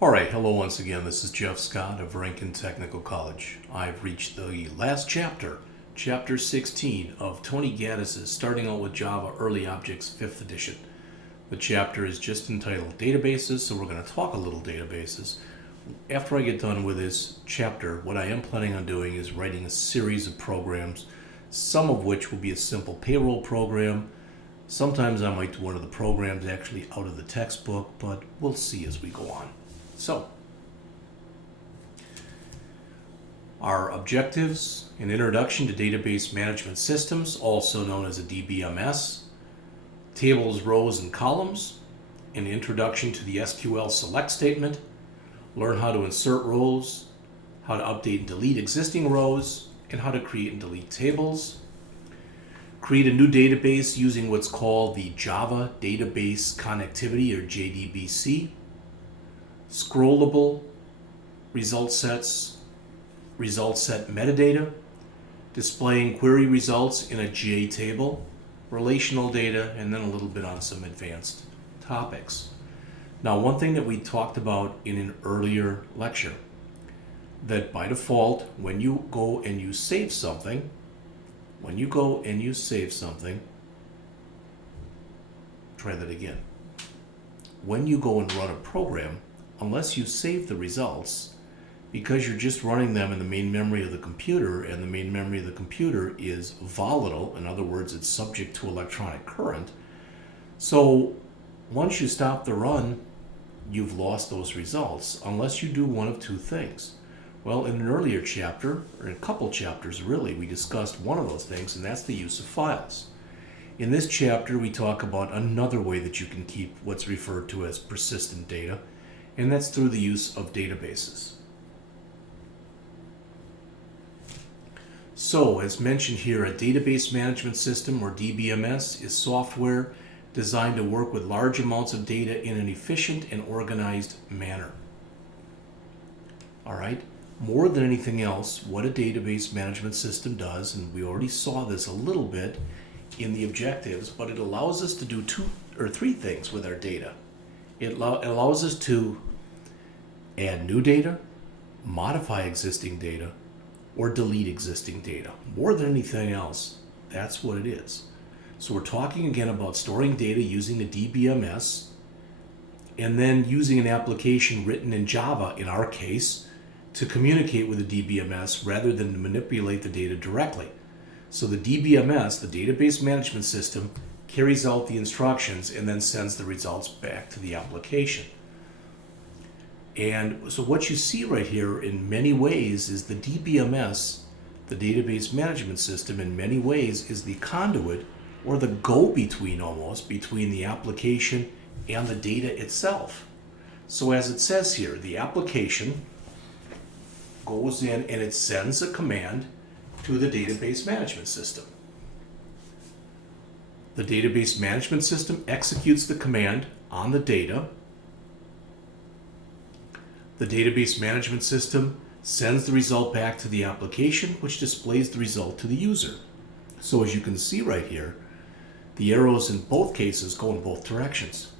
All right, hello once again. This is Jeff Scott of Rankin Technical College. I've reached the last chapter, Chapter 16 of Tony Gaddis's Starting Out with Java Early Objects 5th edition. The chapter is just entitled Databases, so we're going to talk a little databases. After I get done with this chapter, what I am planning on doing is writing a series of programs, some of which will be a simple payroll program. Sometimes I might do one of the programs actually out of the textbook, but we'll see as we go on. So, our objectives: an introduction to database management systems, also known as a DBMS, tables, rows, and columns, an introduction to the SQL select statement, learn how to insert rows, how to update and delete existing rows, and how to create and delete tables, create a new database using what's called the Java Database Connectivity, or JDBC, scrollable result sets, result set metadata, displaying query results in a JTable, relational data, and then a little bit on some advanced topics. Now, one thing that we talked about in an earlier lecture, that by default, when you go and you save something, try that again. When you go and run a program, unless you save the results, because you're just running them in the main memory of the computer, and the main memory of the computer is volatile, in other words, it's subject to electronic current. So once you stop the run, you've lost those results, unless you do one of two things. Well, in an earlier chapter, or in a couple chapters really, we discussed one of those things, and that's the use of files. In this chapter, we talk about another way that you can keep what's referred to as persistent data, and that's through the use of databases. So, as mentioned here, a database management system, or DBMS, is software designed to work with large amounts of data in an efficient and organized manner. All right? More than anything else, what a database management system does, and we already saw this a little bit in the objectives, but it allows us to do two or three things with our data. It allows us to add new data, modify existing data, or delete existing data. More than anything else, that's what it is. So we're talking again about storing data using the DBMS, and then using an application written in Java, in our case, to communicate with the DBMS rather than to manipulate the data directly. So the DBMS, the Database Management System, carries out the instructions and then sends the results back to the application. And so what you see right here in many ways is the DBMS, the Database Management System, in many ways is the conduit, or the go-between almost, between the application and the data itself. So as it says here, the application goes in and it sends a command to the Database Management System. The Database Management System executes the command on the data. The Database Management System sends the result back to the application, which displays the result to the user. So as you can see right here, the arrows in both cases go in both directions.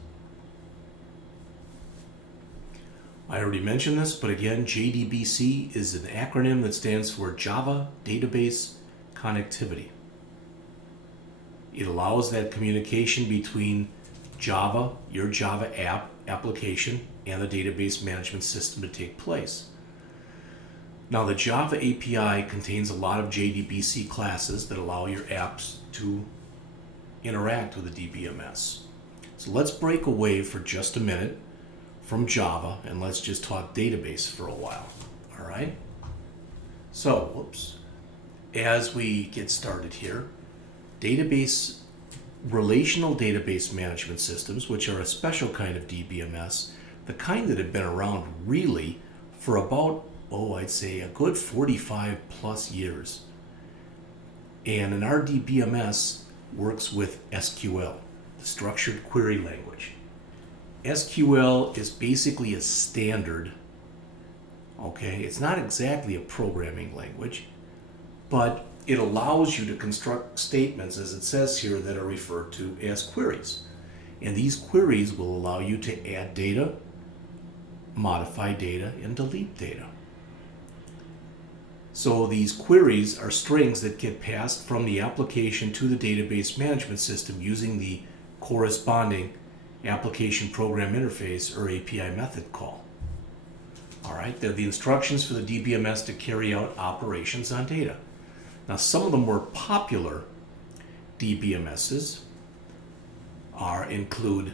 I already mentioned this, but again, JDBC is an acronym that stands for Java Database Connectivity. It allows that communication between Java, your Java application, and the database management system to take place. Now, the Java API contains a lot of JDBC classes that allow your apps to interact with the DBMS. So let's break away for just a minute from Java, and let's just talk database for a while. All right? So, as we get started here, relational database management systems, which are a special kind of DBMS, the kind that have been around really for about, I'd say a good 45 plus years. And an RDBMS works with SQL, the structured query language. SQL is basically a standard, okay? It's not exactly a programming language, but it allows you to construct statements, as it says here, that are referred to as queries. And these queries will allow you to add data, modify data, and delete data. So these queries are strings that get passed from the application to the database management system using the corresponding application program interface or API method call. All right, they're the instructions for the DBMS to carry out operations on data. Now, some of the more popular DBMSs include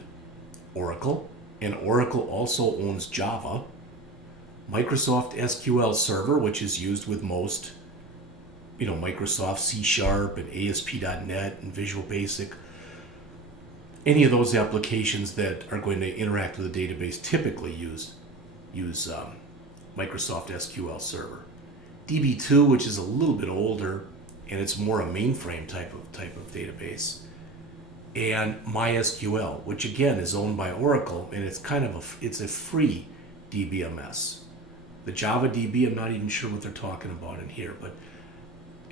Oracle, and Oracle also owns Java, Microsoft SQL Server, which is used with most, Microsoft C# and ASP.NET and Visual Basic. Any of those applications that are going to interact with a database typically use Microsoft SQL Server. DB2, which is a little bit older, and it's more a mainframe type of database, and MySQL, which again is owned by Oracle, and it's a free DBMS. The Java DB, I'm not even sure what they're talking about in here, but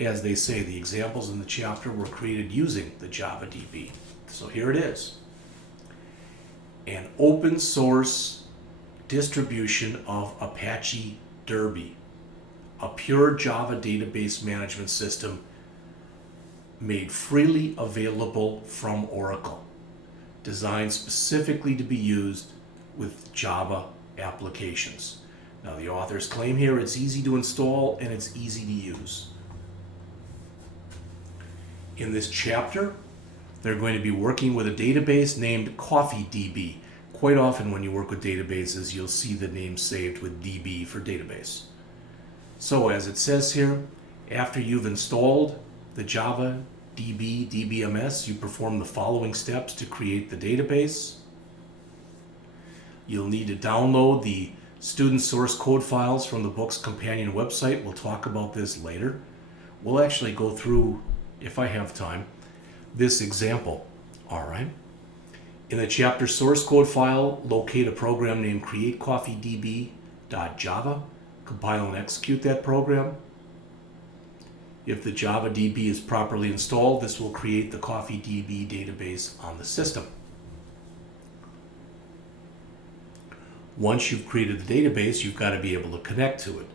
as they say, the examples in the chapter were created using the Java DB. So here it is. An open source distribution of Apache Derby, a pure Java database management system made freely available from Oracle, designed specifically to be used with Java applications. Now, the authors claim here it's easy to install and it's easy to use. In this chapter, they're going to be working with a database named CoffeeDB. Quite often when you work with databases, you'll see the name saved with DB for database. So as it says here, after you've installed the Java DB DBMS, you perform the following steps to create the database. You'll need to download the student source code files from the book's companion website. We'll talk about this later. We'll actually go through, if I have time, this example. All right. In the chapter source code file, locate a program named createcoffeedb.java. Compile and execute that program. If the Java DB is properly installed, this will create the CoffeeDB database on the system. Once you've created the database, you've got to be able to connect to it.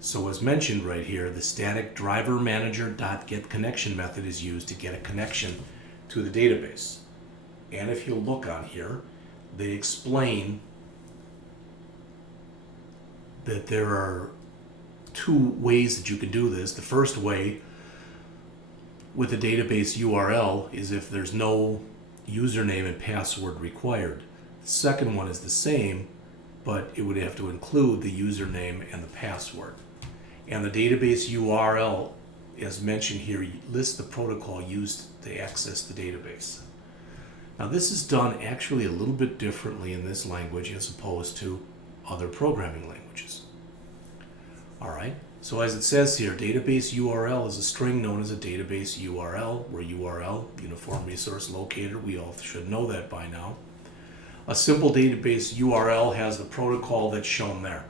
So as mentioned right here, the static driver manager.getConnection method is used to get a connection to the database. And if you look on here, they explain that there are two ways that you can do this. The first way with the database URL is if there's no username and password required. The second one is the same, but it would have to include the username and the password. And the database URL, as mentioned here, lists the protocol used to access the database. Now this is done actually a little bit differently in this language as opposed to other programming languages. All right, so as it says here, database URL is a string known as a database URL, where URL, Uniform Resource Locator, we all should know that by now. A simple database URL has the protocol that's shown there.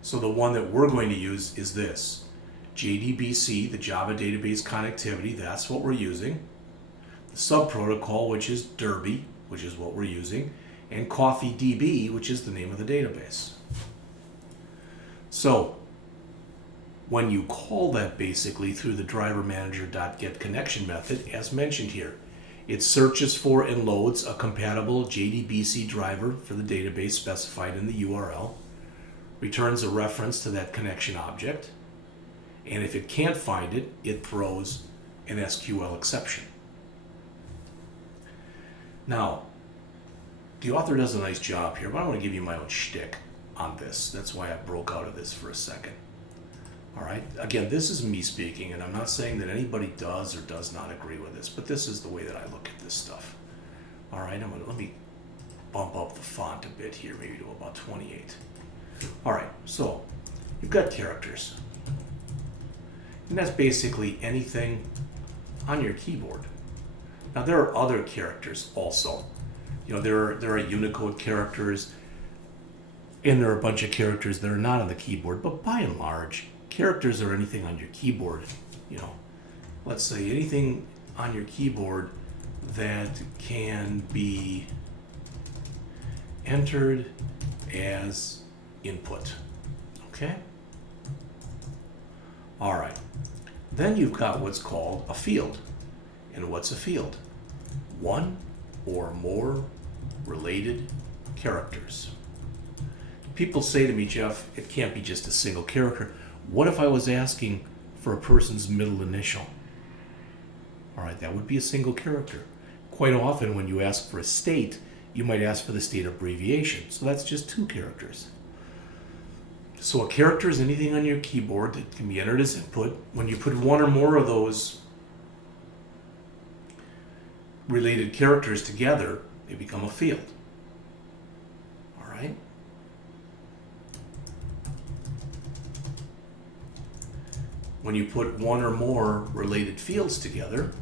So the one that we're going to use is this. JDBC, the Java Database Connectivity, that's what we're using. The subprotocol, which is Derby, which is what we're using, and CoffeeDB, which is the name of the database. So when you call that basically through the driver manager.getConnection method, as mentioned here, it searches for and loads a compatible JDBC driver for the database specified in the URL, returns a reference to that connection object, and if it can't find it, it throws an SQL exception. Now, the author does a nice job here, but I want to give you my own shtick on this. That's why I broke out of this for a second. All right, again, this is me speaking, and I'm not saying that anybody does or does not agree with this, but this is the way that I look at this stuff. All right, let me bump up the font a bit here, maybe to about 28. All right, so you've got characters, and that's basically anything on your keyboard. Now there are other characters also. You know, there are Unicode characters, and there are a bunch of characters that are not on the keyboard, but by and large, characters are anything on your keyboard. You know, let's say anything on your keyboard that can be entered as input. Okay? All right. Then you've got what's called a field. And what's a field? One or more related characters. People say to me, Jeff, it can't be just a single character. What if I was asking for a person's middle initial? All right, that would be a single character. Quite often when you ask for a state, you might ask for the state abbreviation. So that's just 2 characters. So a character is anything on your keyboard that can be entered as input. When you put one or more of those related characters together, they become a field. All right? When you put one or more related fields together,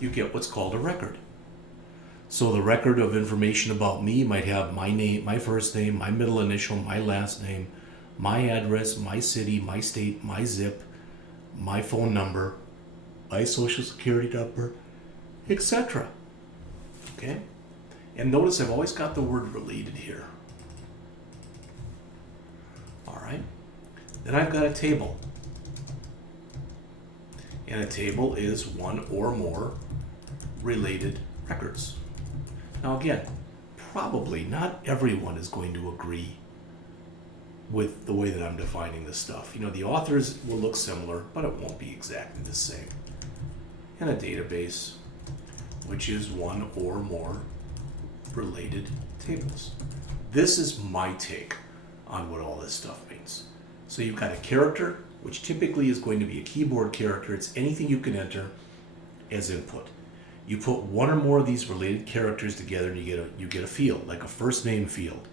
you get what's called a record. So the record of information about me might have my name, my first name, my middle initial, my last name, my address, my city, my state, my zip, my phone number, my social security number, etc. Okay? And notice I've always got the word related here. All right? Then I've got a table. And a table is one or more related records. Now again, probably not everyone is going to agree with the way that I'm defining this stuff. You know, the authors will look similar, but it won't be exactly the same. And a database, which is one or more related tables. This is my take on what all this stuff means. So you've got a character, which typically is going to be a keyboard character. It's anything you can enter as input. You put one or more of these related characters together and you get a field, like a first name field,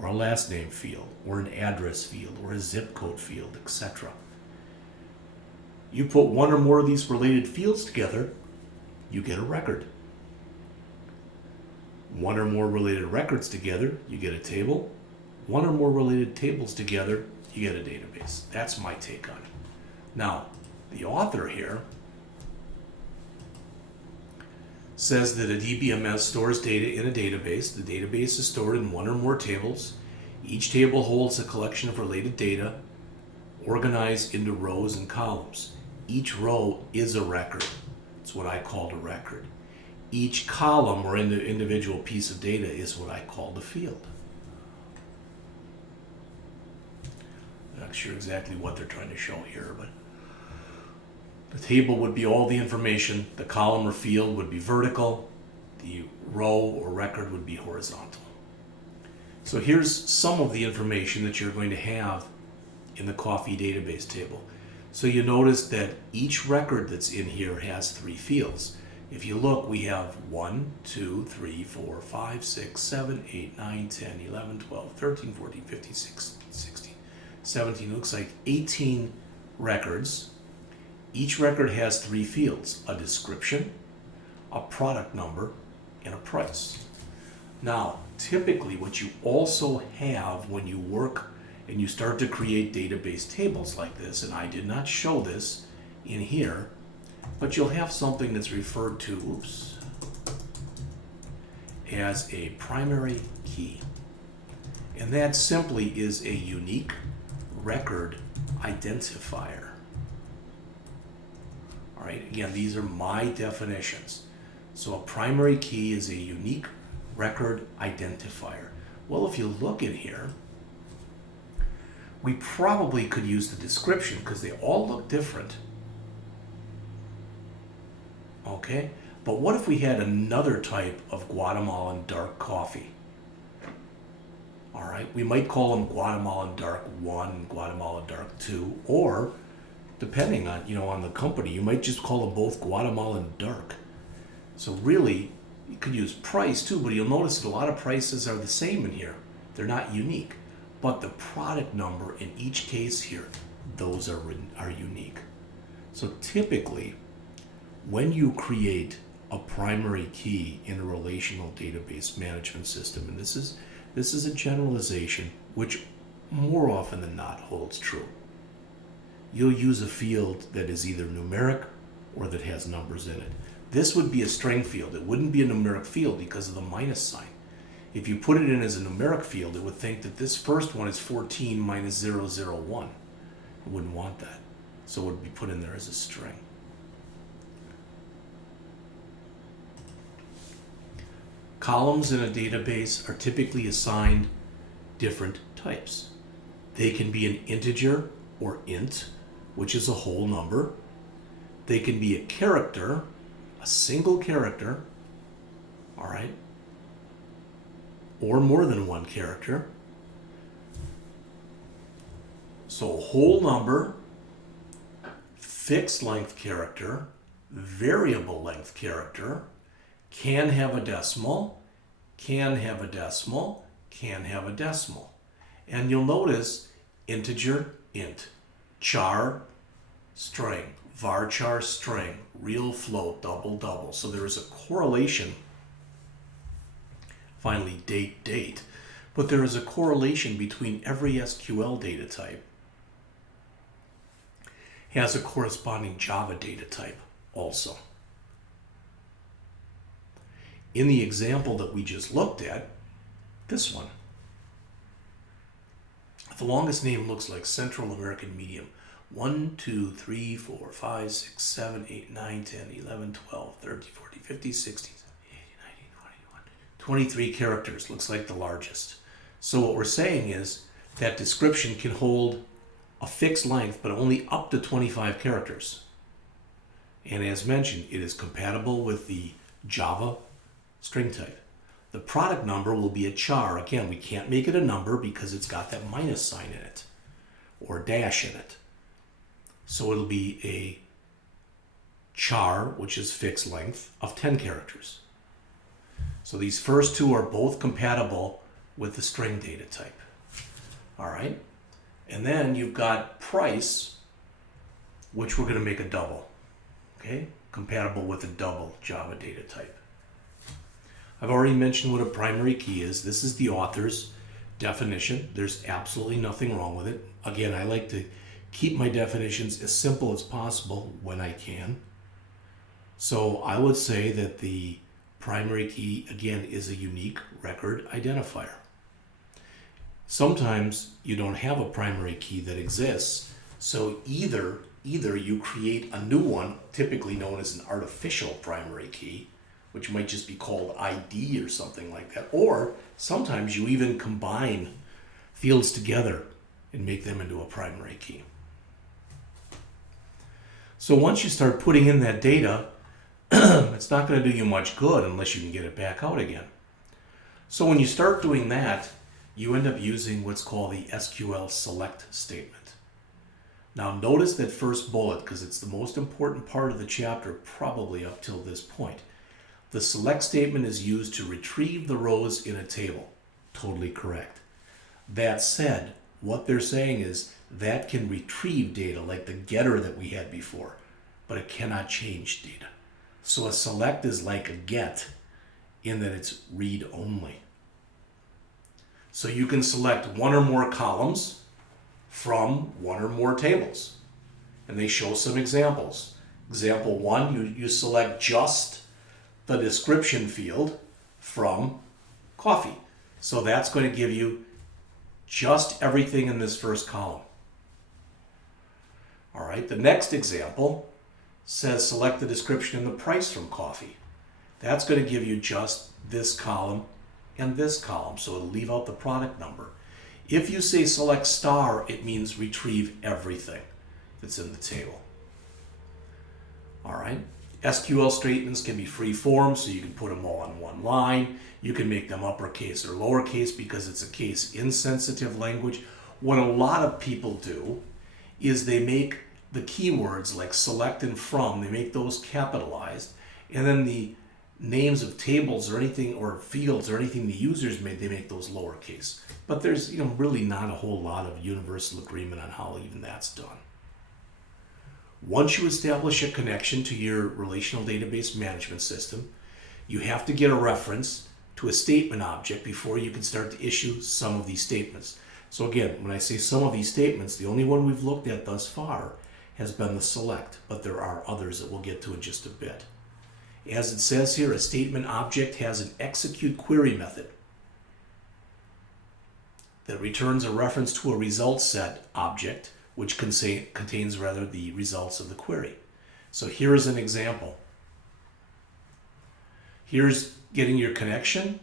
or a last name field, or an address field, or a zip code field, etc. You put one or more of these related fields together, you get a record. One or more related records together, you get a table. One or more related tables together, you get a database. That's my take on it. Now, the author here says that a DBMS stores data in a database. The database is stored in one or more tables. Each table holds a collection of related data organized into rows and columns. Each row is a record. It's what I called a record. Each column or individual piece of data is what I called a field. I'm not sure exactly what they're trying to show here, but the table would be all the information. The column or field would be vertical. The row or record would be horizontal. So here's some of the information that you're going to have in the coffee database table. So you notice that each record that's in here has 3 fields. If you look, we have 1, 2, 3, 4, 5, 6, 7, 8, 9, 10, 11, 12, 13, 14, 15, 16, 17. It looks like 18 records. Each record has 3 fields: a description, a product number, and a price. Now, typically what you also have when you work and you start to create database tables like this, and I did not show this in here, but you'll have something that's referred to, as a primary key. And that simply is a unique record identifier. All right, again, these are my definitions. So a primary key is a unique record identifier. Well, if you look in here, we probably could use the description because they all look different. Okay, but what if we had another type of Guatemalan dark coffee? All right, we might call them Guatemalan Dark 1, Guatemalan Dark 2, or depending on, on the company, you might just call them both Guatemalan Dark. So really, you could use price too, but you'll notice that a lot of prices are the same in here. They're not unique, but the product number in each case here, those are unique. So typically, when you create a primary key in a relational database management system, and this is a generalization which more often than not holds true, you'll use a field that is either numeric or that has numbers in it. This would be a string field. It wouldn't be a numeric field because of the minus sign. If you put it in as a numeric field, it would think that this first one is 14 minus 001. It wouldn't want that. So it would be put in there as a string. Columns in a database are typically assigned different types. They can be an integer or int, which is a whole number. They can be a character, a single character, all right, or more than one character. So a whole number, fixed length character, variable length character, can have a decimal, can have a decimal, can have a decimal. And you'll notice integer, int, char, string, varchar, string, real float, double, double. So there is a correlation. Finally, date, date. But there is a correlation between every SQL data type has a corresponding Java data type also. In the example that we just looked at, this one, the longest name looks like Central American Medium. 1, 2, 3, 4, 5, 6, 7, 8, 9, 10, 11, 12, 13, 14, 15, 16, 17, 18, 19, 20, 21. 23 characters looks like the largest. So what we're saying is that description can hold a fixed length, but only up to 25 characters. And as mentioned, it is compatible with the Java string type. The product number will be a char. Again, we can't make it a number because it's got that minus sign in it or dash in it. So it'll be a char, which is fixed length of 10 characters. So these first two are both compatible with the string data type. All right. And then you've got price, which we're going to make a double. Okay. Compatible with a double Java data type. I've already mentioned what a primary key is. This is the author's definition. There's absolutely nothing wrong with it. Again, I like to keep my definitions as simple as possible when I can. So I would say that the primary key, again, is a unique record identifier. Sometimes you don't have a primary key that exists, so either you create a new one, typically known as an artificial primary key, which might just be called ID or something like that. Or sometimes you even combine fields together and make them into a primary key. So once you start putting in that data, it's not going to do you much good unless you can get it back out again. So when you start doing that, you end up using what's called the SQL select statement. Now notice that first bullet, because it's the most important part of the chapter probably up till this point. The select statement is used to retrieve the rows in a table. Totally correct. That said, what they're saying is that can retrieve data like the getter that we had before, but it cannot change data. So a select is like a get in that it's read only. So you can select one or more columns from one or more tables. And they show some examples. Example 1, you select just the description field from coffee. So that's going to give you just everything in this first column. All right, the next example says select the description and the price from coffee. That's going to give you just this column and this column, so it'll leave out the product number. If you say select star, it means retrieve everything that's in the table. All right. SQL statements can be free form, so you can put them all on one line. You can make them uppercase or lowercase because it's a case insensitive language. What a lot of people do is they make the keywords like select and from, they make those capitalized, and then the names of tables or anything or fields or anything the users made, they make those lowercase. But there's really not a whole lot of universal agreement on how even that's done. Once you establish a connection to your relational database management system, you have to get a reference to a statement object before you can start to issue some of these statements. So again, when I say some of these statements, the only one we've looked at thus far has been the select, but there are others that we'll get to in just a bit. As it says here, a statement object has an execute query method. that returns a reference to a result set object, which contains the results of the query. So here is an example. Here's getting your connection.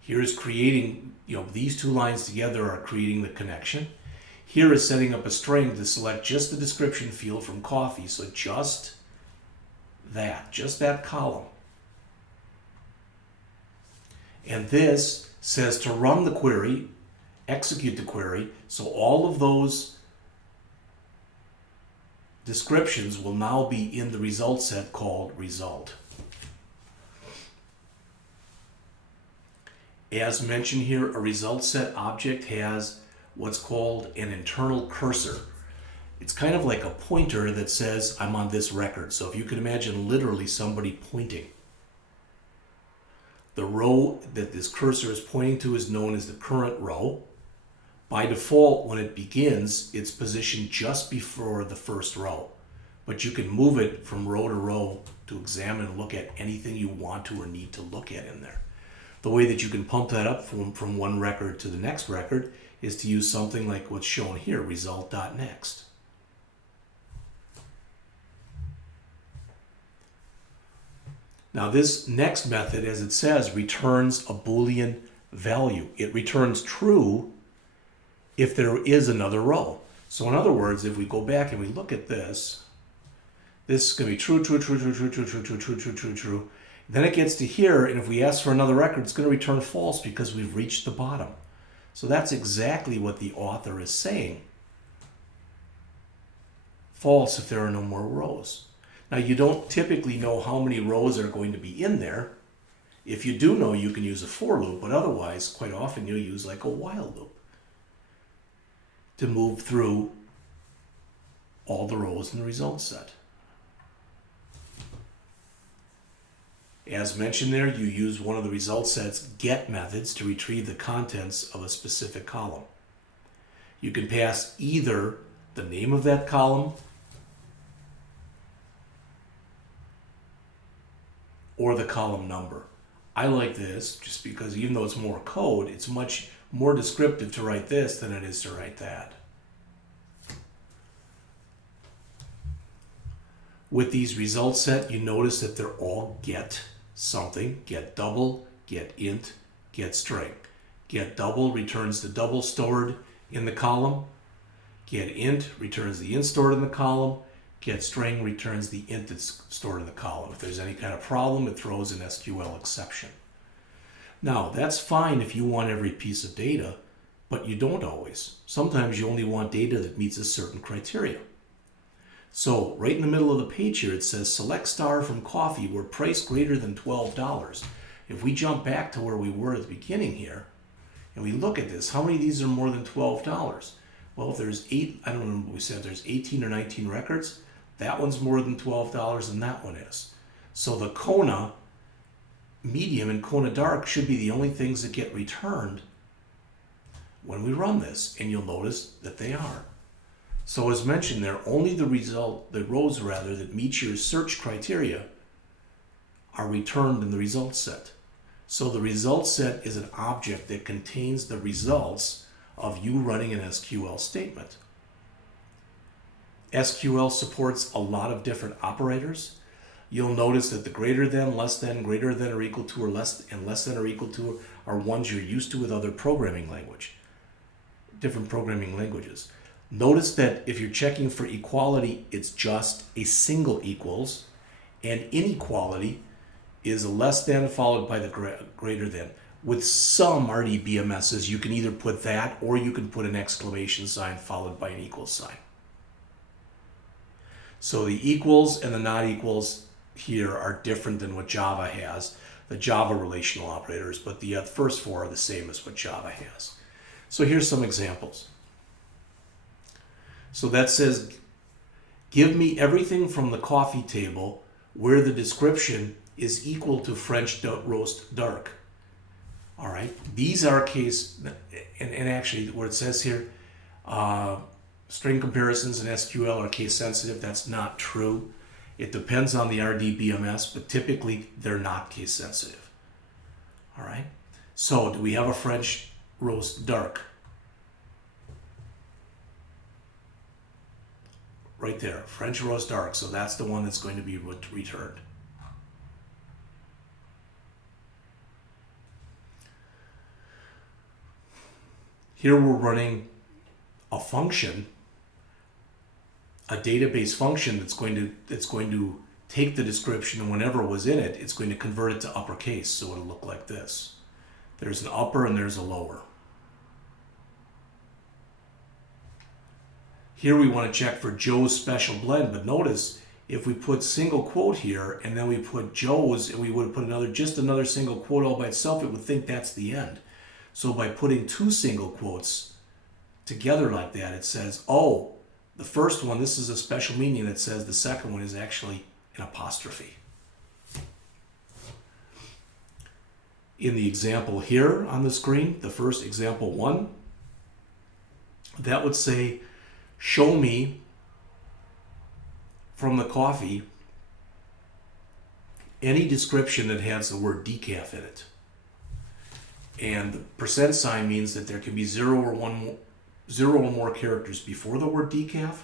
Here's creating, these two lines together are creating the connection. Here is setting up a string to select just the description field from coffee. So just that column. And this says to run the query, execute the query. So all of those descriptions will now be in the result set called result. As mentioned here, a result set object has what's called an internal cursor. It's kind of like a pointer that says, I'm on this record. So if you can imagine literally somebody pointing. The row that this cursor is pointing to is known as the current row. By default, when it begins, it's positioned just before the first row. But you can move it from row to row to examine and look at anything you want to or need to look at in there. The way that you can pump that up from one record to the next record is to use something like what's shown here, result.next. Now this next method, as it says, returns a Boolean value. It returns true if there is another row. So in other words, if we go back and we look at this, this is going to be true, true, true, true, true, true, true, true, true, true, true, true. Then it gets to here, and if we ask for another record, it's going to return false because we've reached the bottom. So that's exactly what the author is saying. False if there are no more rows. Now you don't typically know how many rows are going to be in there. If you do know, you can use a for loop, but otherwise, quite often you'll use like a while loop to move through all the rows in the result set. As mentioned there, you use one of the result set's get methods to retrieve the contents of a specific column. You can pass either the name of that column or the column number. I like this just because even though it's more code, it's much more descriptive to write this than it is to write that. With these results set, you notice that they're all get something, get double, get int, get string. Get double returns the double stored in the column. Get int returns the int stored in the column. Get string returns the int that's stored in the column. If there's any kind of problem, it throws an SQL exception. Now, that's fine if you want every piece of data, but you don't always. Sometimes you only want data that meets a certain criteria. So right in the middle of the page here, it says select star from coffee where price greater than $12. If we jump back to where we were at the beginning here, and we look at this, how many of these are more than $12? Well, if there's I don't remember what we said, if there's 18 or 19 records, that one's more than $12 and that one is. So the Kona medium and Kona dark should be the only things that get returned when we run this, and you'll notice that they are. So as mentioned there, only the rows that meet your search criteria are returned in the result set. So the result set is an object that contains the results of you running an SQL statement. SQL supports a lot of different operators. You'll notice that the greater than, less than, greater than or equal to, or less, and less than or equal to are ones you're used to with other different programming languages. Notice that if you're checking for equality, it's just a single equals, and inequality is a less than followed by the greater than. With some RDBMSs, you can either put that or you can put an exclamation sign followed by an equal sign. So the equals and the not equals here are different than what Java has, the Java relational operators, but the first four are the same as what Java has. So here's some examples. So that says, give me everything from the coffee table where the description is equal to French roast dark. All right, these are case, and actually where it says here, string comparisons in SQL are case sensitive. That's not true. It depends on the RDBMS, but typically they're not case sensitive. All right, so do we have a French roast dark? right there, French roast dark. So that's the one that's going to be returned. Here we're running a function, a database function that's going to take the description, and whenever was in it, it's going to convert it to uppercase. So it'll look like this. There's an upper and there's a lower. Here we want to check for Joe's special blend, but notice if we put single quote here and then we put Joe's and we would have put just another single quote all by itself, it would think that's the end. So by putting two single quotes together like that, it says, oh, the first one, this is a special meaning that says the second one is actually an apostrophe. In the example here on the screen, the first example 1, that would say, show me from the coffee any description that has the word decaf in it. And the percent sign means that there can be 0 or more characters before the word decaf,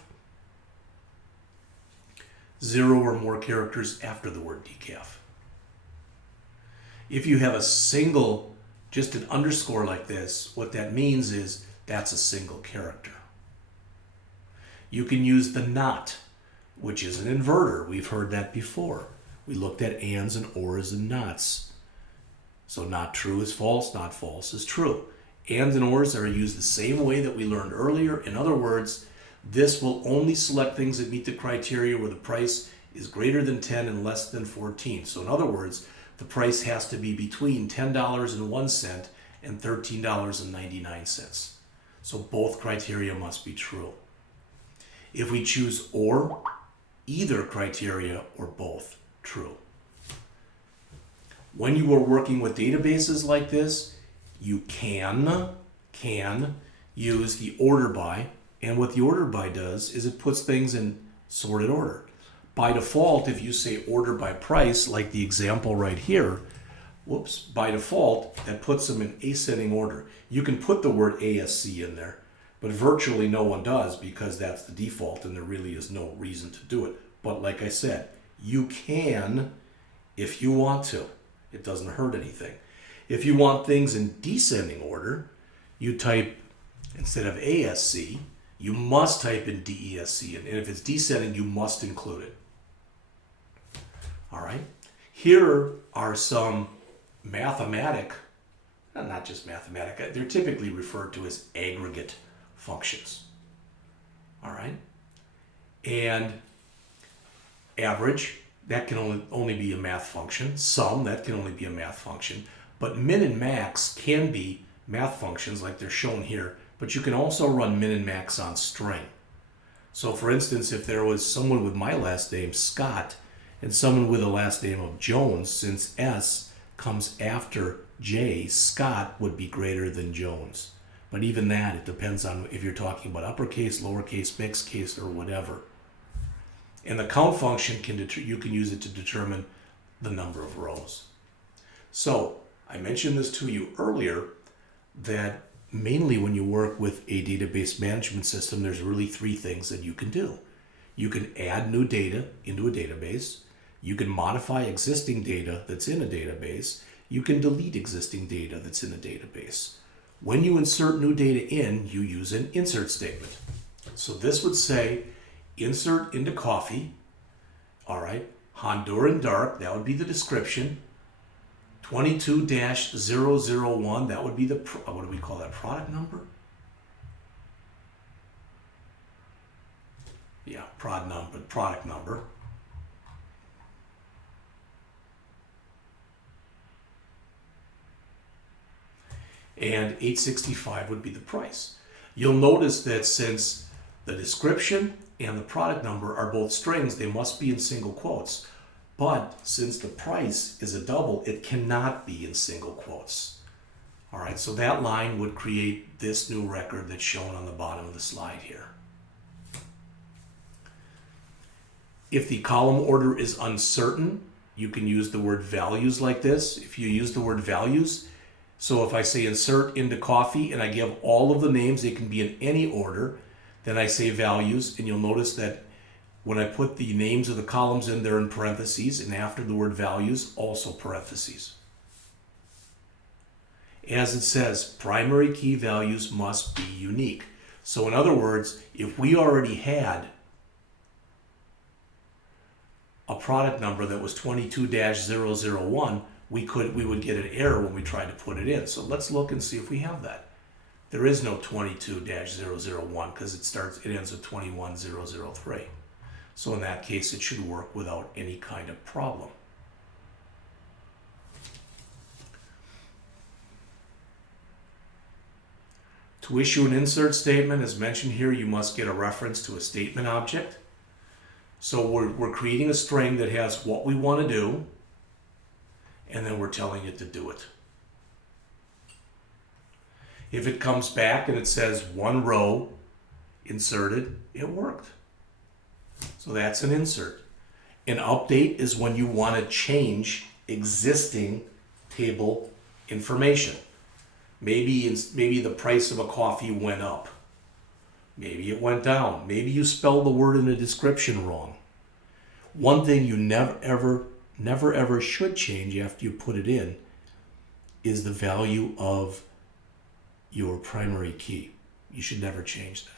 0 or more characters after the word decaf. If you have a single, just an underscore like this, what that means is that's a single character. You can use the not, which is an inverter. We've heard that before. We looked at ands and ors and nots. So not true is false, not false is true. Ands and ors are used the same way that we learned earlier. In other words, this will only select things that meet the criteria where the price is greater than 10 and less than 14. So in other words, the price has to be between $10.01 and $13.99. So both criteria must be true. If we choose or, either criteria or both true. When you are working with databases like this, you can use the order by, and what the order by does is it puts things in sorted order. By default, if you say order by price, like the example right here, by default, that puts them in ascending order. You can put the word ASC in there, but virtually no one does because that's the default and there really is no reason to do it. But like I said, you can if you want to. It doesn't hurt anything. If you want things in descending order, you type, instead of ASC, you must type in DESC. And if it's descending, you must include it. All right. Here are some not just mathematic, they're typically referred to as aggregate functions. All right. And average, that can only be a math function. Sum, that can only be a math function. But min and max can be math functions like they're shown here, but you can also run min and max on string. So for instance, if there was someone with my last name, Scott, and someone with the last name of Jones, since S comes after J, Scott would be greater than Jones. But even that, it depends on if you're talking about uppercase, lowercase, mixed case, or whatever. And the count function, you can use it to determine the number of rows. So I mentioned this to you earlier that mainly when you work with a database management system, there's really 3 things that you can do. You can add new data into a database. You can modify existing data that's in a database. You can delete existing data that's in a database. When you insert new data in, you use an insert statement. So this would say, insert into coffee. All right, Honduran dark, that would be the description. 22-001, that would be the, what do we call that, product number? Yeah, product number. And 865 would be the price. You'll notice that since the description and the product number are both strings, they must be in single quotes. But since the price is a double, it cannot be in single quotes. All right, so that line would create this new record that's shown on the bottom of the slide here. If the column order is uncertain, you can use the word values like this. If you use the word values, so if I say insert into coffee and I give all of the names, they can be in any order, then I say values, and you'll notice that When I put the names of the columns in there in parentheses, and after the word values, also parentheses. As it says, primary key values must be unique. So in other words, if we already had a product number that was 22-001, we would get an error when we tried to put it in. So let's look and see if we have that. There is no 22-001 because it ends with 21003. So in that case, it should work without any kind of problem. To issue an insert statement, as mentioned here, you must get a reference to a statement object. So we're creating a string that has what we want to do, and then we're telling it to do it. If it comes back and it says one row inserted, it worked. So that's an insert. An update is when you want to change existing table information. Maybe the price of a coffee went up. Maybe it went down. Maybe you spelled the word in the description wrong. One thing you never ever should change after you put it in is the value of your primary key. You should never change that.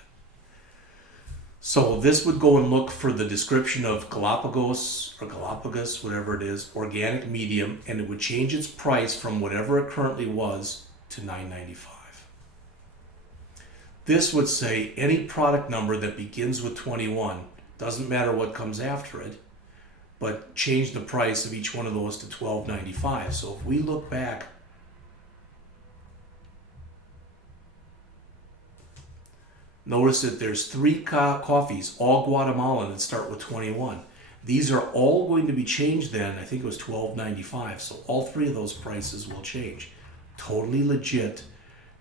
So this would go and look for the description of Galapagos, whatever it is, organic medium, and it would change its price from whatever it currently was to $9.95. This would say any product number that begins with 21, doesn't matter what comes after it, but change the price of each one of those to $12.95. So if we look back, notice that there's 3 coffees, all Guatemalan, that start with 21. These are all going to be changed then. I think it was $12.95. So all 3 of those prices will change. Totally legit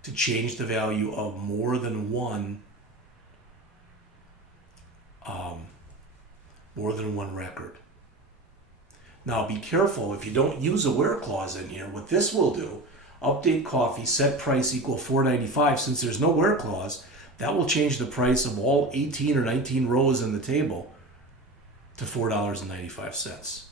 to change the value of more than one record. Now be careful if you don't use a where clause in here. What this will do, update coffee, set price equal $4.95. Since there's no where clause, that will change the price of all 18 or 19 rows in the table to $4.95.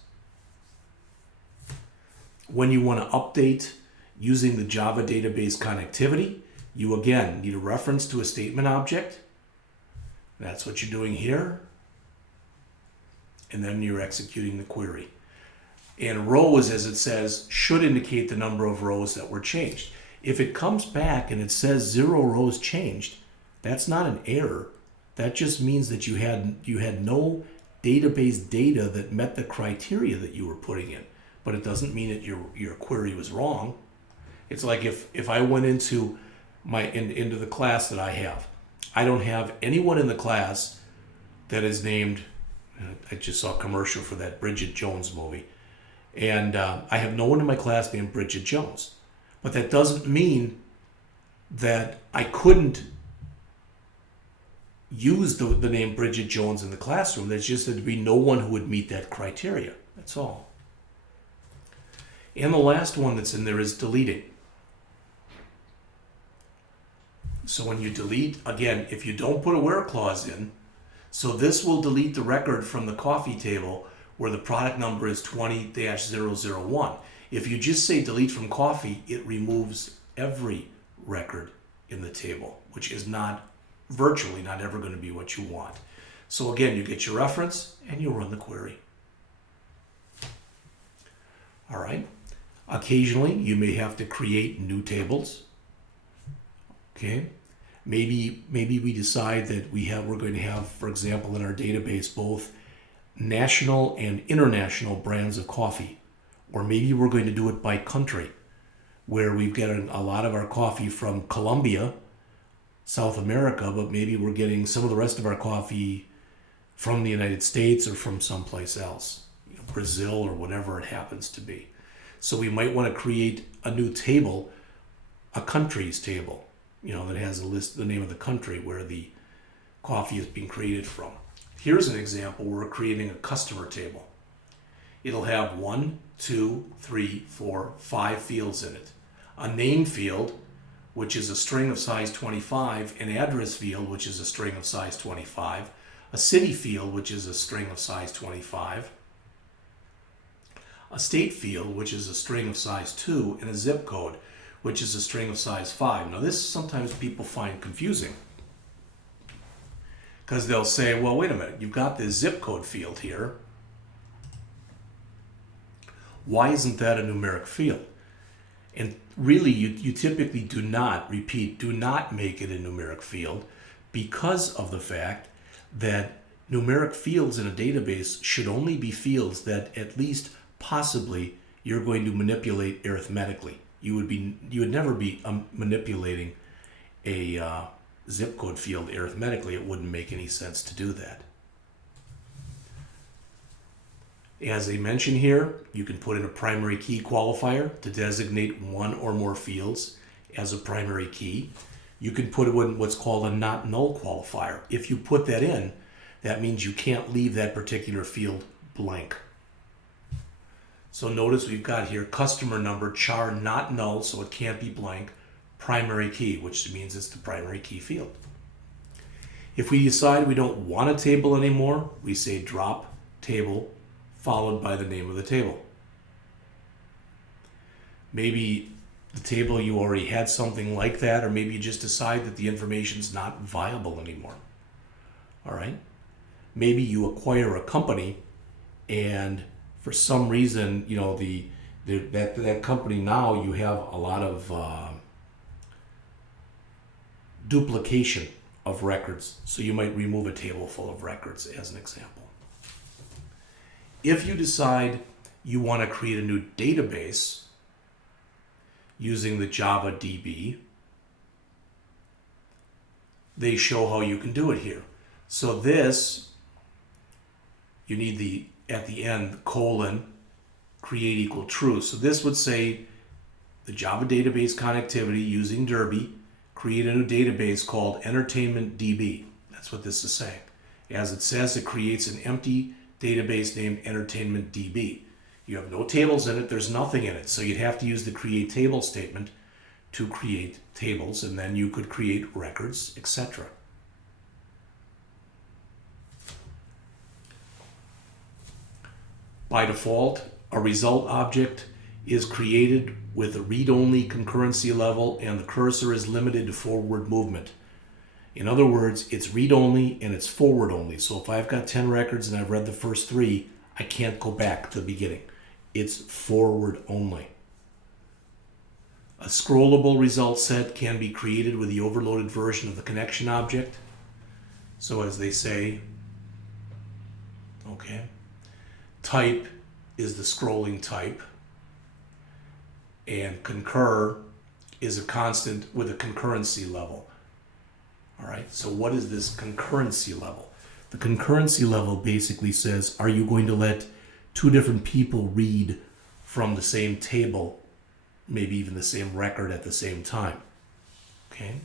When you want to update using the Java database connectivity, you again need a reference to a statement object. That's what you're doing here. And then you're executing the query. And rows, as it says, should indicate the number of rows that were changed. If it comes back and it says 0 rows changed, that's not an error. That just means that you had no database data that met the criteria that you were putting in. But it doesn't mean that your query was wrong. It's like if I went into into the class that I have. I don't have anyone in the class that is named, I just saw a commercial for that Bridget Jones movie. And I have no one in my class named Bridget Jones. But that doesn't mean that I couldn't use the name Bridget Jones in the classroom. There's just there'd be no one who would meet that criteria. That's all. And the last one that's in there is deleting. So when you delete, again, if you don't put a where clause in, so this will delete the record from the coffee table where the product number is 20-001. If you just say delete from coffee, it removes every record in the table, which is virtually not ever going to be what you want. So again, you get your reference and you run the query. All right. Occasionally, you may have to create new tables. Okay. Maybe we decide that we're going to have, for example, in our database, both national and international brands of coffee. Or maybe we're going to do it by country, where we've got a lot of our coffee from Colombia, South America, but maybe we're getting some of the rest of our coffee from the United States or from someplace else, Brazil or whatever it happens to be. So we might want to create a new table, a countries table, that has the name of the country where the coffee is being created from. Here's an example where we're creating a customer table. It'll have 1, 2, 3, 4, 5 fields in it. A name field, which is a string of size 25, an address field, which is a string of size 25, a city field, which is a string of size 25, a state field, which is a string of size 2, and a zip code, which is a string of size 5. Now this sometimes people find confusing because they'll say, well, wait a minute, you've got this zip code field here. Why isn't that a numeric field? And really, you typically do not make it a numeric field because of the fact that numeric fields in a database should only be fields that at least possibly you're going to manipulate arithmetically. You would never be manipulating a zip code field arithmetically. It wouldn't make any sense to do that. As they mention here, you can put in a primary key qualifier to designate one or more fields as a primary key. You can put in what's called a not null qualifier. If you put that in, that means you can't leave that particular field blank. So notice we've got here customer number char not null, so it can't be blank, primary key, which means it's the primary key field. If we decide we don't want a table anymore, we say drop table followed by the name of the table. Maybe the table you already had something like that, or maybe you just decide that the information's not viable anymore. All right? Maybe you acquire a company and for some reason, you know, that company now, you have a lot of duplication of records. So you might remove a table full of records as an example. If you decide you want to create a new database using the Java DB, they show how you can do it here. So this, you need at the end, colon, create equal true. So this would say the Java database connectivity using Derby, create a new database called Entertainment DB. That's what this is saying. As it says, it creates an empty database named Entertainment DB. You have no tables in it, there's nothing in it. So you'd have to use the create table statement to create tables, and then you could create records, etc. By default, a result object is created with a read-only concurrency level, and the cursor is limited to forward movement. In other words, it's read-only and it's forward-only. So if I've got 10 records and I've read the first 3, I can't go back to the beginning. It's forward-only. A scrollable result set can be created with the overloaded version of the connection object. So as they say, okay, type is the scrolling type, and concur is a constant with a concurrency level. All right, so what is this concurrency level? The concurrency level basically says, are you going to let 2 different people read from the same table, maybe even the same record at the same time? Okay.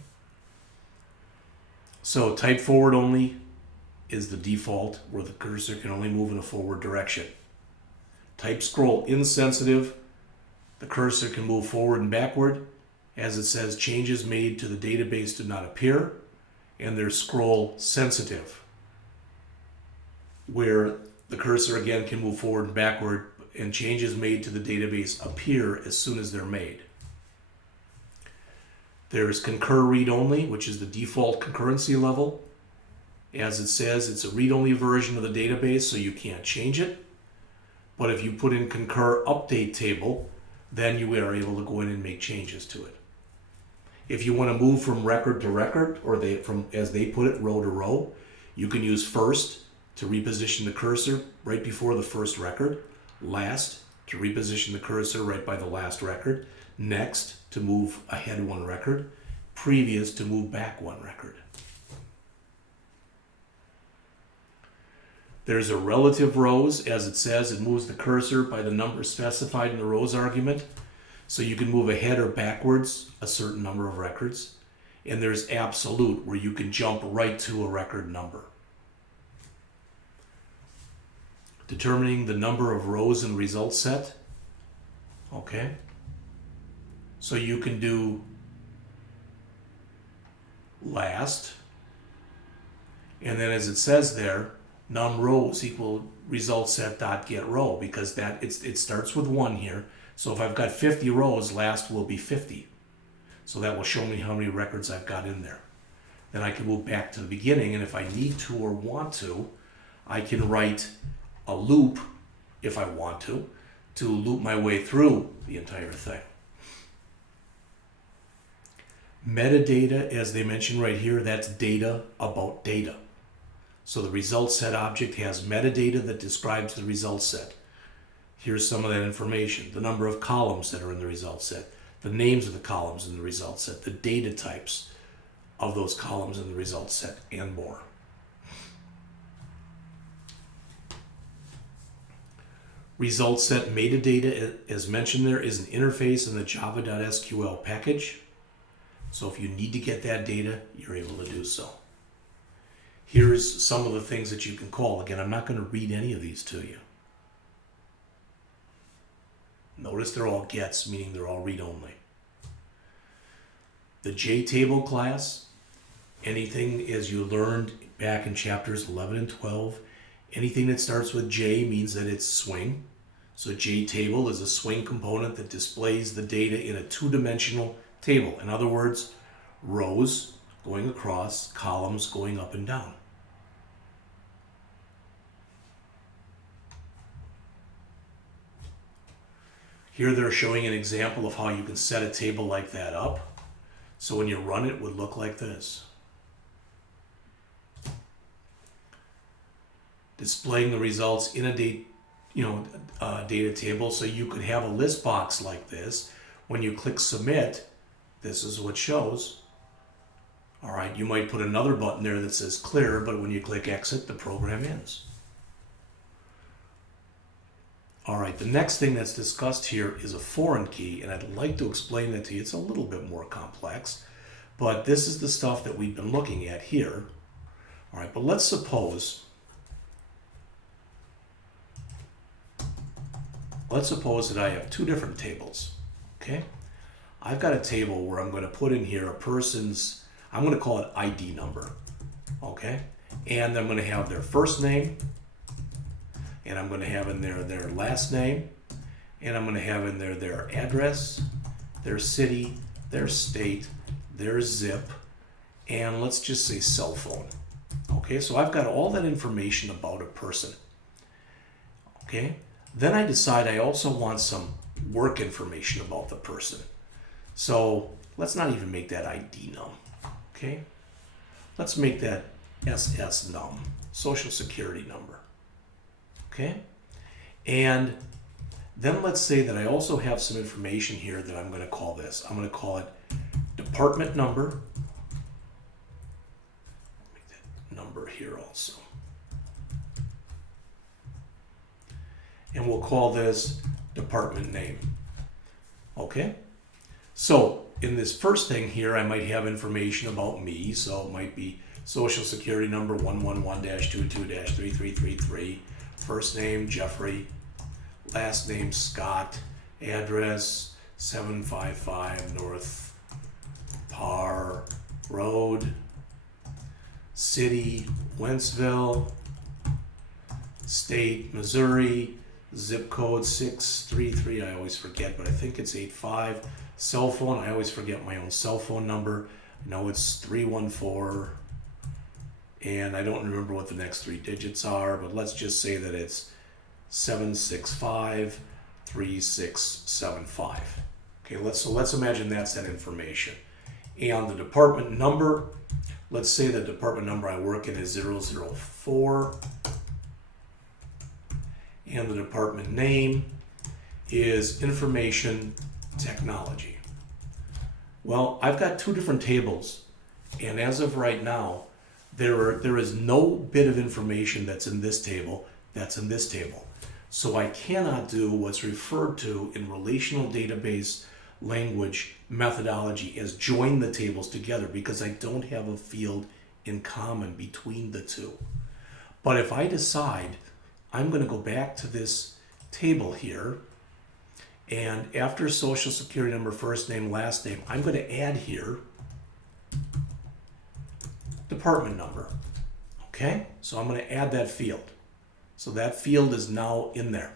So type forward only is the default, where the cursor can only move in a forward direction. Type scroll insensitive, the cursor can move forward and backward. As it says, changes made to the database do not appear. And there's scroll sensitive, where the cursor again can move forward and backward, and changes made to the database appear as soon as they're made. There's concur read-only, which is the default concurrency level. As it says, it's a read-only version of the database, so you can't change it. But if you put in concur update table, then you are able to go in and make changes to it. If you want to move from record to record, or from, as they put it, row to row, you can use first to reposition the cursor right before the first record, last to reposition the cursor right by the last record, next to move ahead 1 record, previous to move back 1 record. There's a relative rows. As it says, it moves the cursor by the number specified in the rows argument. So you can move ahead or backwards a certain number of records. And there's absolute, where you can jump right to a record number. Determining the number of rows in result set. Okay. So you can do last, And then as it says there, num rows equal result set dot get row, because it starts with 1 here. So if I've got 50 rows, last will be 50. So that will show me how many records I've got in there. Then I can move back to the beginning, and if I need to or want to, I can write a loop, if I want to loop my way through the entire thing. Metadata, as they mention right here, that's data about data. So the result set object has metadata that describes the result set. Here's some of that information: the number of columns that are in the result set, the names of the columns in the result set, the data types of those columns in the result set, and more. Result set metadata, as mentioned there, is an interface in the java.sql package. So if you need to get that data, you're able to do so. Here's some of the things that you can call. Again, I'm not going to read any of these to you. Notice they're all gets, meaning they're all read-only. The JTable class, anything as you learned back in chapters 11 and 12, anything that starts with J means that it's swing. So JTable is a swing component that displays the data in a two-dimensional table. In other words, rows going across, columns going up and down. Here they're showing an example of how you can set a table like that up. So when you run it, it would look like this. Displaying the results in a data table, so you could have a list box like this. When you click submit, this is what shows. All right, you might put another button there that says clear, but when you click exit, the program ends. All right, the next thing that's discussed here is a foreign key, and I'd like to explain that to you. It's a little bit more complex, but this is the stuff that we've been looking at here. All right, but let's suppose that I have two different tables, okay? I've got a table where I'm going to put in here a person's, I'm going to call it ID number, okay? And I'm going to have their first name, and I'm going to have in there their last name, and I'm going to have in there their address, their city, their state, their zip, and let's just say cell phone. Okay, so I've got all that information about a person. Okay, then I decide I also want some work information about the person. So let's not even make that ID num. Okay, let's make that SS num, social security number. Okay, and then let's say that I also have some information here that I'm going to call this. I'm going to call it department number. Make that number here also. And we'll call this department name. Okay, so in this first thing here, I might have information about me. So it might be social security number 111-22-3333. First name, Jeffrey. Last name, Scott. Address, 755 North Parr Road. City, Wentzville. State, Missouri. Zip code 633, I always forget, but I think it's 85. Cell phone, I always forget my own cell phone number. I know it's 314. And I don't remember what the next three digits are, but let's just say that it's 7653675. Okay, let's imagine that's that information. And the department number, let's say the department number I work in is 004. And the department name is information technology. Well, I've got two different tables, and as of right now, there is no bit of information that's in this table that's in this table. So I cannot do what's referred to in relational database language methodology as join the tables together, because I don't have a field in common between the two. But if I decide I'm going to go back to this table here, and after social security number, first name, last name, I'm going to add here department number. Okay. Okay, so I'm going to add that field. So that field is now in there.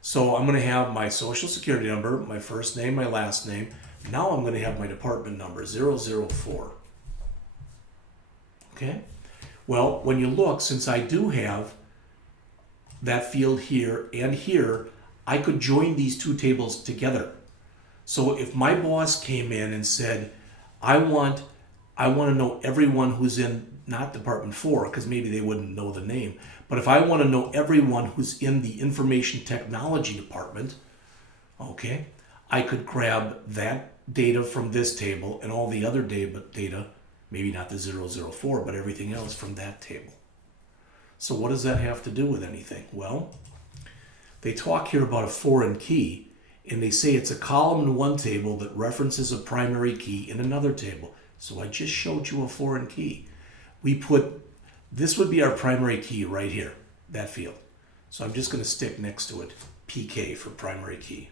So I'm going to have my social security number, my first name, my last name. Now I'm going to have my department number, 004. Okay, well, when you look, since I do have that field here and here, I could join these two tables together. So if my boss came in and said, I want to know everyone who's in, not Department 4, because maybe they wouldn't know the name, but if I want to know everyone who's in the Information Technology Department, okay, I could grab that data from this table and all the other data, maybe not the 004, but everything else from that table. So what does that have to do with anything? Well, they talk here about a foreign key, and they say it's a column in one table that references a primary key in another table. So I just showed you a foreign key. This would be our primary key right here, that field. So I'm just going to stick next to it PK for primary key.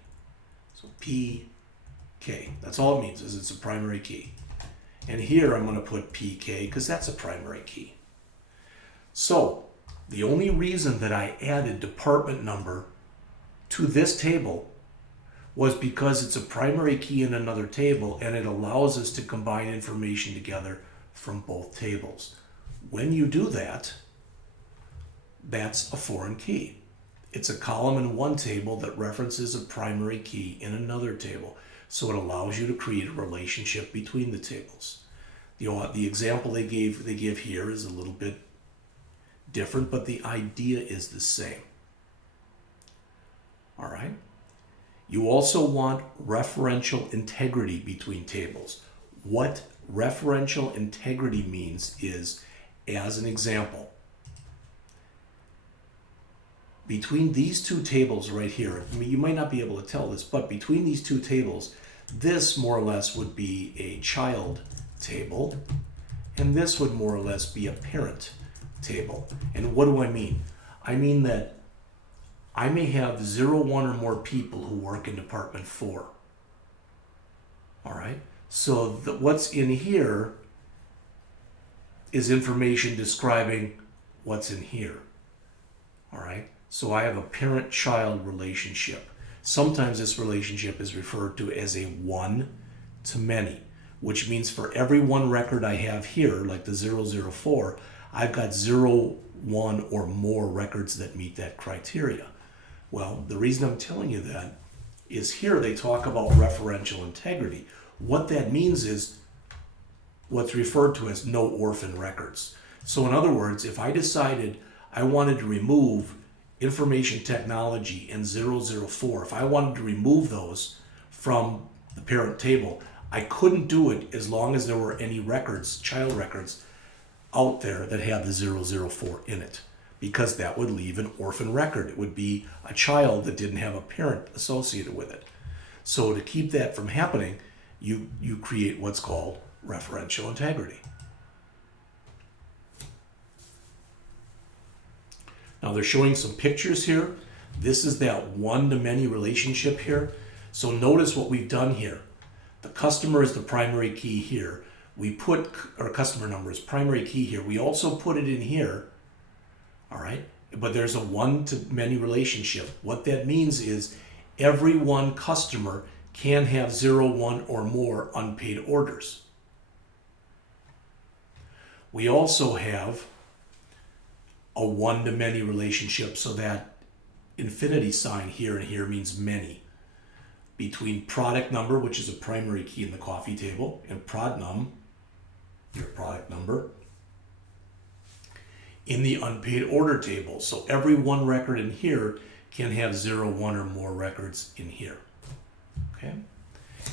So PK, that's all it means, is it's a primary key. And here I'm going to put PK because that's a primary key. So the only reason that I added department number to this table was because it's a primary key in another table and it allows us to combine information together from both tables. When you do that, that's a foreign key. It's a column in one table that references a primary key in another table. So it allows you to create a relationship between the tables. The example they give here is a little bit different, but the idea is the same. All right. You also want referential integrity between tables. What referential integrity means is, as an example, between these two tables right here, I mean, you might not be able to tell this, but between these two tables, this more or less would be a child table, and this would more or less be a parent table. And what do I mean? I mean that I may have 0, 1 or more people who work in Department 4. All right? So what's in here is information describing what's in here. All right? So I have a parent-child relationship. Sometimes this relationship is referred to as a one-to-many, which means for every one record I have here, like the 004, I've got 0, 1 or more records that meet that criteria. Well, the reason I'm telling you that is here they talk about referential integrity. What that means is what's referred to as no orphan records. So in other words, if I decided I wanted to remove information technology and 004, if I wanted to remove those from the parent table, I couldn't do it as long as there were any records, child records, out there that had the 004 in it, because that would leave an orphan record. It would be a child that didn't have a parent associated with it. So to keep that from happening, you create what's called referential integrity. Now they're showing some pictures here. This is that one-to-many relationship here. So notice what we've done here. The customer is the primary key here. We put our customer number as primary key here. We also put it in here. All right, but there's a one-to-many relationship. What that means is every one customer can have 0, 1 or more unpaid orders. We also have a one-to-many relationship, so that infinity sign here and here means many, between product number, which is a primary key in the coffee table, and prod num, your product number, in the unpaid order table. So every one record in here can have 0, 1 or more records in here. Okay?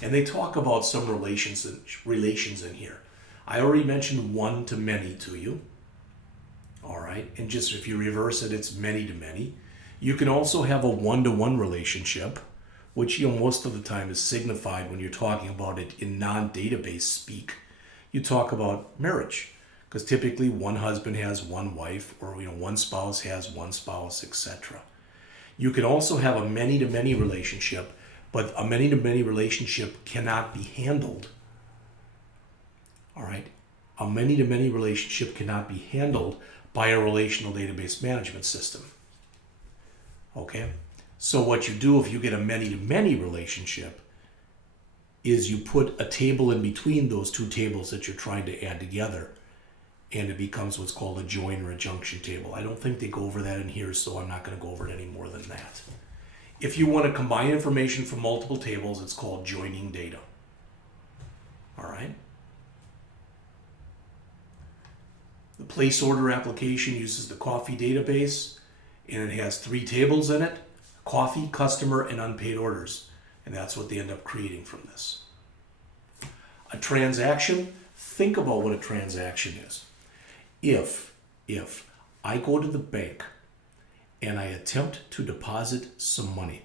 And they talk about some relations in here. I already mentioned one-to-many to you. All right, and just if you reverse it, it's many-to-many. You can also have a one-to-one relationship, which most of the time is signified when you're talking about it in non-database speak. You talk about marriage, because typically one husband has one wife, or one spouse has one spouse, etc. You can also have a many-to-many relationship, but a many-to-many relationship cannot be handled. All right, a many-to-many relationship cannot be handled by a relational database management system. Okay? So what you do if you get a many-to-many relationship is you put a table in between those two tables that you're trying to add together, and it becomes what's called a join or a junction table. I don't think they go over that in here, so I'm not going to go over it any more than that. If you want to combine information from multiple tables, it's called joining data. All right? The place order application uses the coffee database, and it has 3 tables in it: coffee, customer, and unpaid orders. And that's what they end up creating from this. A transaction, think about what a transaction is. If I go to the bank and I attempt to deposit some money,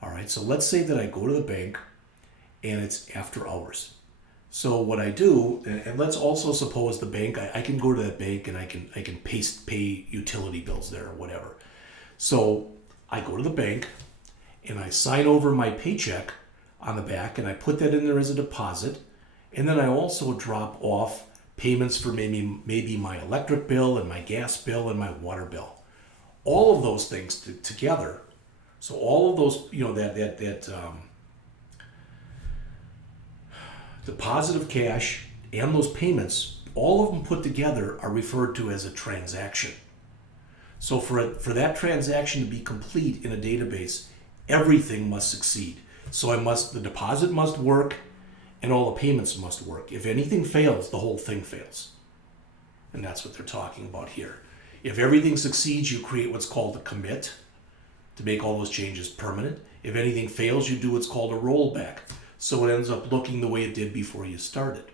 all right, so let's say that I go to the bank and it's after hours. So what I do, and let's also suppose the bank, I can go to that bank and I can pay utility bills there or whatever. So I go to the bank and I sign over my paycheck on the back and I put that in there as a deposit, and then I also drop off payments for maybe my electric bill and my gas bill and my water bill. All of those things together. So all of those, that deposit of cash and those payments, all of them put together are referred to as a transaction. So for that transaction to be complete in a database, everything must succeed. So the deposit must work and all the payments must work. If anything fails, the whole thing fails. And that's what they're talking about here. If everything succeeds, you create what's called a commit to make all those changes permanent. If anything fails, you do what's called a rollback. So it ends up looking the way it did before you started.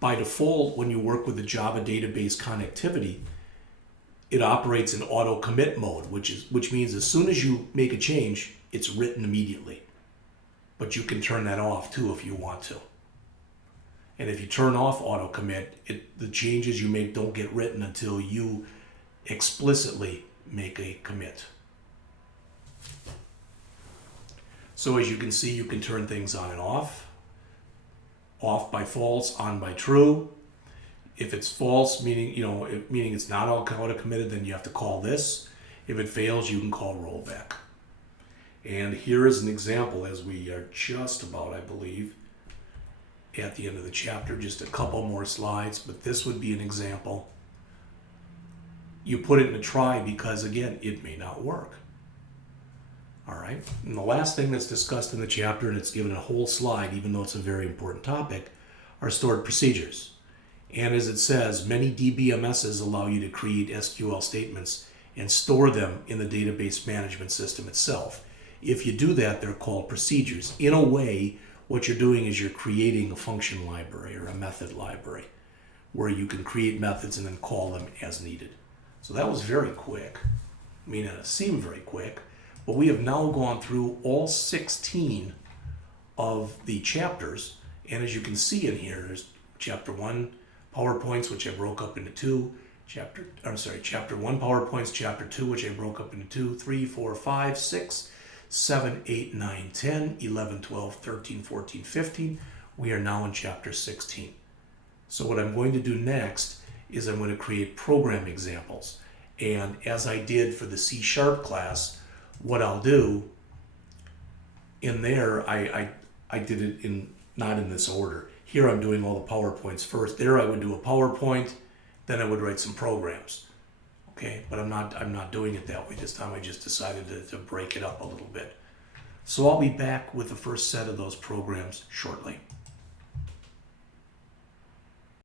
By default, when you work with the Java database connectivity, it operates in auto commit mode, which means as soon as you make a change, it's written immediately. But you can turn that off too if you want to. And if you turn off auto commit, the changes you make don't get written until you explicitly make a commit. So as you can see, you can turn things on and off. Off by false, on by true. If it's false, meaning it's not auto committed, then you have to call this. If it fails, you can call rollback. And here is an example, as we are just about, I believe, at the end of the chapter, just a couple more slides, but this would be an example. You put it in a try because, again, it may not work. All right, and the last thing that's discussed in the chapter, and it's given a whole slide, even though it's a very important topic, are stored procedures. And as it says, many DBMSs allow you to create SQL statements and store them in the database management system itself. If you do that, they're called procedures. In a way, what you're doing is you're creating a function library or a method library where you can create methods and then call them as needed. So that was very quick. I mean, it seemed very quick, but we have now gone through all 16 of the chapters. And as you can see in here, there's chapter 1 PowerPoints, which I broke up into 2. Chapter 1 PowerPoints, chapter 2, which I broke up into 2, 3, 4, 5, 6, 7, 8, 9, 10, 11, 12, 13, 14, 15. We are now in chapter 16. So what I'm going to do next is I'm going to create program examples. And as I did for the C# class, what I'll do in there, I did it not in this order. Here I'm doing all the PowerPoints first. There I would do a PowerPoint, then I would write some programs. Okay, but I'm not doing it that way this time. I just decided to break it up a little bit. So I'll be back with the first set of those programs shortly.